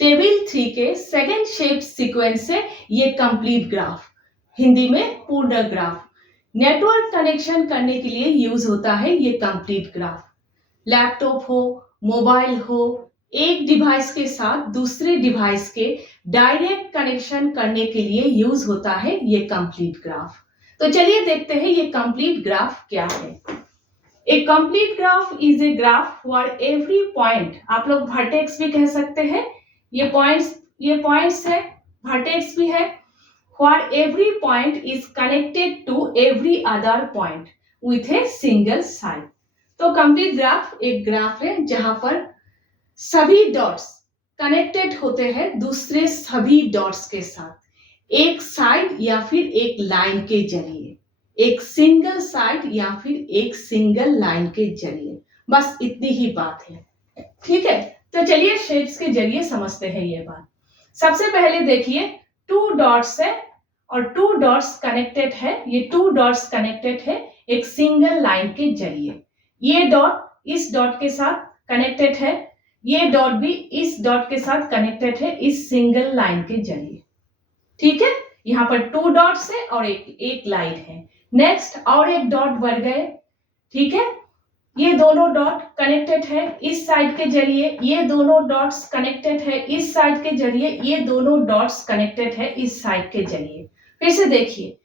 Table 3 के second shape sequence से ये कंप्लीट ग्राफ, हिंदी में पूर्ण ग्राफ, नेटवर्क कनेक्शन करने के लिए यूज होता है ये कंप्लीट ग्राफ। लैपटॉप हो, मोबाइल हो, एक डिवाइस के साथ दूसरे डिवाइस के डायरेक्ट कनेक्शन करने के लिए यूज होता है ये कंप्लीट ग्राफ। तो चलिए देखते हैं ये कंप्लीट ग्राफ क्या है। A complete graph is a graph for every point, आप लोग वर्टेक्स भी कह सकते हैं, ये पॉइंट्स है, वर्टेक्स भी है। For every point is connected to every other point with a single side. तो कंप्लीट ग्राफ एक ग्राफ है जहां पर सभी डॉट्स कनेक्टेड होते हैं दूसरे सभी डॉट्स के साथ, एक साइड या फिर एक लाइन के जरिए, एक सिंगल साइड या फिर एक सिंगल लाइन के जरिए। बस इतनी ही बात है, ठीक है। तो चलिए शेप्स के जरिए समझते हैं ये बात। सबसे पहले देखिए, टू डॉट्स है और टू डॉट्स कनेक्टेड है, ये टू डॉट्स कनेक्टेड है एक सिंगल लाइन के जरिए। ये डॉट इस डॉट के साथ कनेक्टेड है, ये डॉट भी इस डॉट के साथ कनेक्टेड है इस सिंगल लाइन के जरिए, ठीक है। यहाँ पर टू डॉट्स है और एक लाइन है। नेक्स्ट और एक डॉट बढ़ गए, ठीक है। ये दोनों डॉट कनेक्टेड है इस साइड के जरिए, ये दोनों डॉट्स कनेक्टेड है इस साइड के जरिए, ये दोनों डॉट्स कनेक्टेड है इस साइड के जरिए। फिर से देखिए,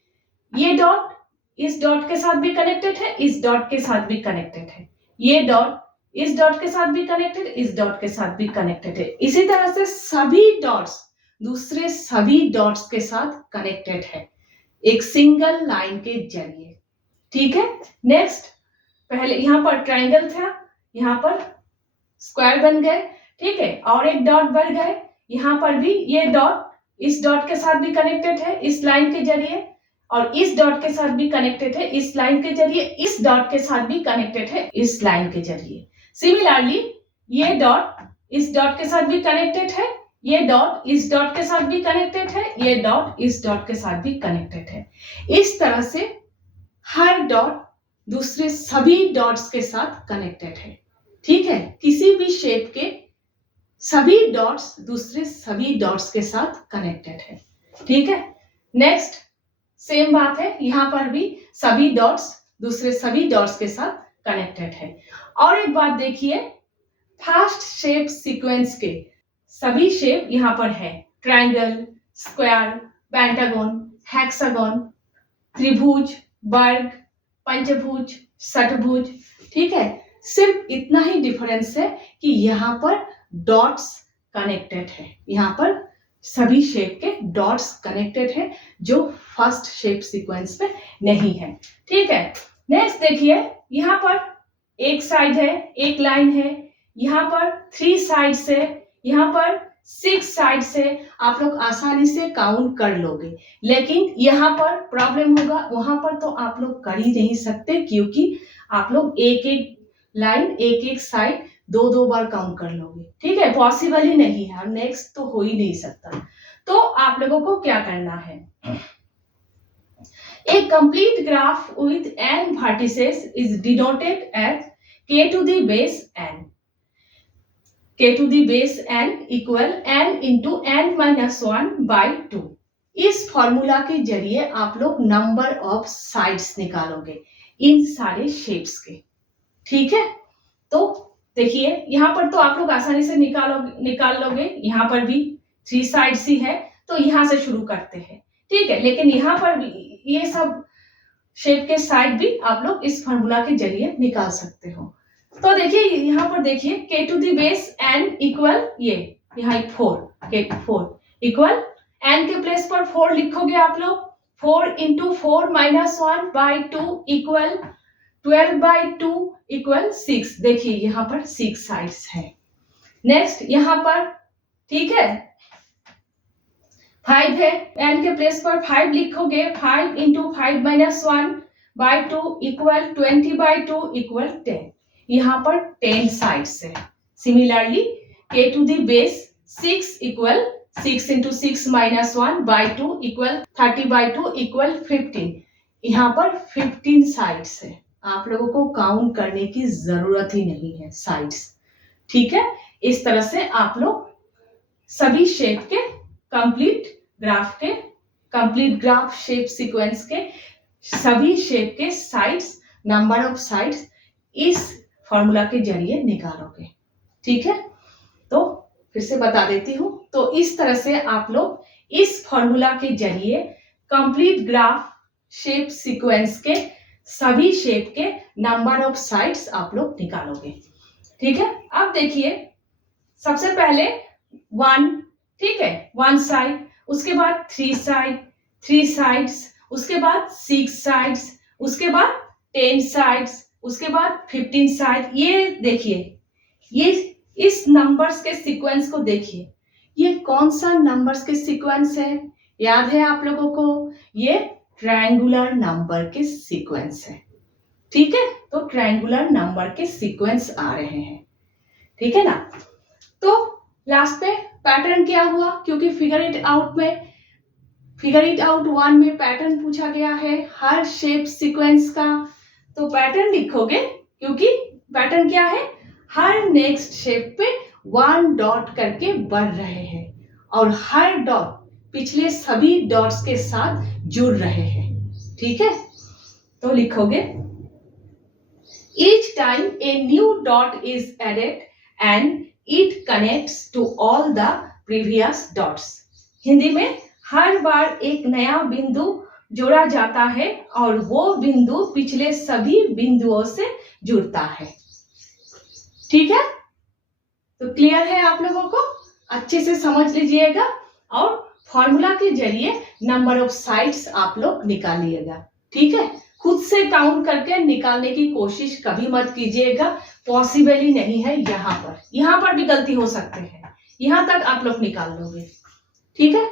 ये डॉट इस डॉट के साथ भी कनेक्टेड है, इस डॉट के साथ भी कनेक्टेड है, ये डॉट इस डॉट के साथ भी कनेक्टेड, इस डॉट के साथ भी कनेक्टेड है। इसी तरह से सभी डॉट्स दूसरे सभी डॉट्स के साथ कनेक्टेड है एक सिंगल लाइन के जरिए, ठीक है। नेक्स्ट, पहले यहां पर ट्रायंगल था, यहां पर स्क्वायर बन गए, ठीक है, और एक डॉट बढ़ गए। यहां पर भी ये डॉट इस डॉट के साथ भी कनेक्टेड है इस लाइन के जरिए, और इस डॉट के साथ भी कनेक्टेड है इस लाइन के जरिए, इस डॉट के साथ भी कनेक्टेड है इस लाइन के जरिए। सिमिलरली ये डॉट इस डॉट के साथ भी कनेक्टेड है, ये डॉट इस डॉट के साथ भी कनेक्टेड है, ये डॉट इस डॉट के साथ भी कनेक्टेड है। इस तरह से हर डॉट दूसरे सभी डॉट्स के साथ कनेक्टेड है, ठीक है। किसी भी शेप के सभी डॉट्स दूसरे सभी डॉट्स के साथ कनेक्टेड है, ठीक है। नेक्स्ट सेम बात है, यहां पर भी सभी डॉट्स दूसरे सभी डॉट्स के साथ कनेक्टेड है। और एक बात देखिए, फर्स्ट शेप सीक्वेंस के सभी शेप यहां पर है, ट्रायंगल, स्क्वायर, पेंटागन, हेक्सागन, त्रिभुज, वर्ग, पंचभुज, षटभुज, ठीक है। सिर्फ इतना ही डिफरेंस है कि यहाँ पर डॉट्स कनेक्टेड है, यहाँ पर सभी शेप के डॉट्स कनेक्टेड है जो फर्स्ट शेप सीक्वेंस में नहीं है, ठीक है। नेक्स्ट देखिए, यहाँ पर एक साइड है, एक लाइन है, यहाँ पर 3 साइड्स है, यहाँ पर 6 साइड्स है। आप लोग आसानी से काउंट कर लोगे, लेकिन यहाँ पर प्रॉब्लम होगा, वहां पर तो आप लोग कर ही नहीं सकते, क्योंकि आप लोग एक एक लाइन एक एक साइड दो दो बार काउंट कर लोगे, ठीक है, पॉसिबल ही नहीं है, और नेक्स्ट तो हो ही नहीं सकता। तो आप लोगों को क्या करना है, A complete graph with n vertices is denoted as k to the base n. K to the base n equal n into n minus 1 by 2. इस फॉर्मूला के जरिए आप लोग नंबर ऑफ साइड्स निकालोगे इन सारे शेप्स के, ठीक है। तो देखिए, यहां पर तो आप लोग आसानी से निकाल लोगे, यहां पर भी 3 साइड्स ही है, तो यहां से शुरू करते हैं, ठीक है। लेकिन यहां पर भी ये सब शेप के साइड भी आप लोग इस फॉर्मूला के जरिए निकाल सकते हो। तो देखिए, यहाँ पर देखिए, k to the base n equal ये यहाँ 4, k 4 इक्वल n के प्लेस पर 4 लिखोगे आप लोग, 4 into 4 minus 1 by 2 equal 12 by 2 equal 6। देखिए यहाँ पर 6 साइड्स है। नेक्स्ट यहाँ पर, ठीक है, 5 है, n के प्लेस पर 5 लिखोगे, 5 into 5 minus 1 by 2 equal 20 by 2 equal 10। यहाँ पर 10 साइड्स है। Similarly k to the base 6 equal 6 into 6 minus 1 by 2 equal 30 by 2 equal 15। यहाँ पर 15 साइड्स है, आप लोगों को काउंट करने की जरूरत ही नहीं है साइड्स, ठीक है। इस तरह से आप लोग सभी शेप के कंप्लीट ग्राफ शेप सीक्वेंस के सभी शेप के साइड्स, नंबर ऑफ साइड्स इस फॉर्मूला के जरिए निकालोगे। ठीक है, तो फिर से बता देती हूं। तो इस तरह से आप लोग इस फॉर्मूला के जरिए कंप्लीट ग्राफ शेप सीक्वेंस के सभी शेप के नंबर ऑफ साइड्स आप लोग निकालोगे। ठीक है, अब देखिए सबसे पहले 1, ठीक है, 1 साइड, उसके बाद 3 साइड्स, उसके बाद 6 साइड्स, उसके बाद 10 साइड्स, उसके बाद 15 साइड। ये देखिए, ये इस नंबर्स के सीक्वेंस को देखिए, ये कौन सा नंबर्स के सीक्वेंस है, याद है आप लोगों को? ये ट्रायंगुलर नंबर के सीक्वेंस है। ठीक है, तो ट्रायंगुलर नंबर के सीक्वेंस आ रहे हैं। ठीक है ना? तो लास्ट पे पैटर्न क्या हुआ, क्योंकि फिगर इट आउट 1 में पैटर्न पूछा गया है हर शेप सीक्वेंस का। तो पैटर्न लिखोगे, क्योंकि पैटर्न क्या है, हर नेक्स्ट शेप पे 1 डॉट करके बढ़ रहे हैं और हर डॉट पिछले सभी डॉट्स के साथ जुड़ रहे हैं। ठीक है, तो लिखोगे each time a new dot is added and it connects to all the previous dots। Hindi में हर बार एक नया बिंदु जोड़ा जाता है और वो बिंदु पिछले सभी बिंदुओं से जुड़ता है। ठीक है, तो क्लियर है आप लोगों को? अच्छे से समझ लीजिएगा और फॉर्मूला के जरिए नंबर ऑफ साइड्स आप लोग निकालिएगा। ठीक है, खुद से काउंट करके निकालने की कोशिश कभी मत कीजिएगा, पॉसिबल ही नहीं है। यहाँ पर भी गलती हो सकते हैं, यहाँ तक आप लोग निकाल लोगे। ठीक है,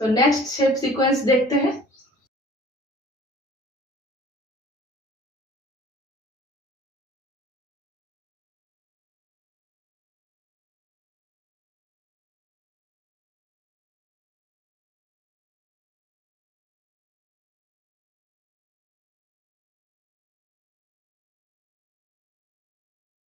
तो नेक्स्ट शेप सीक्वेंस देखते हैं।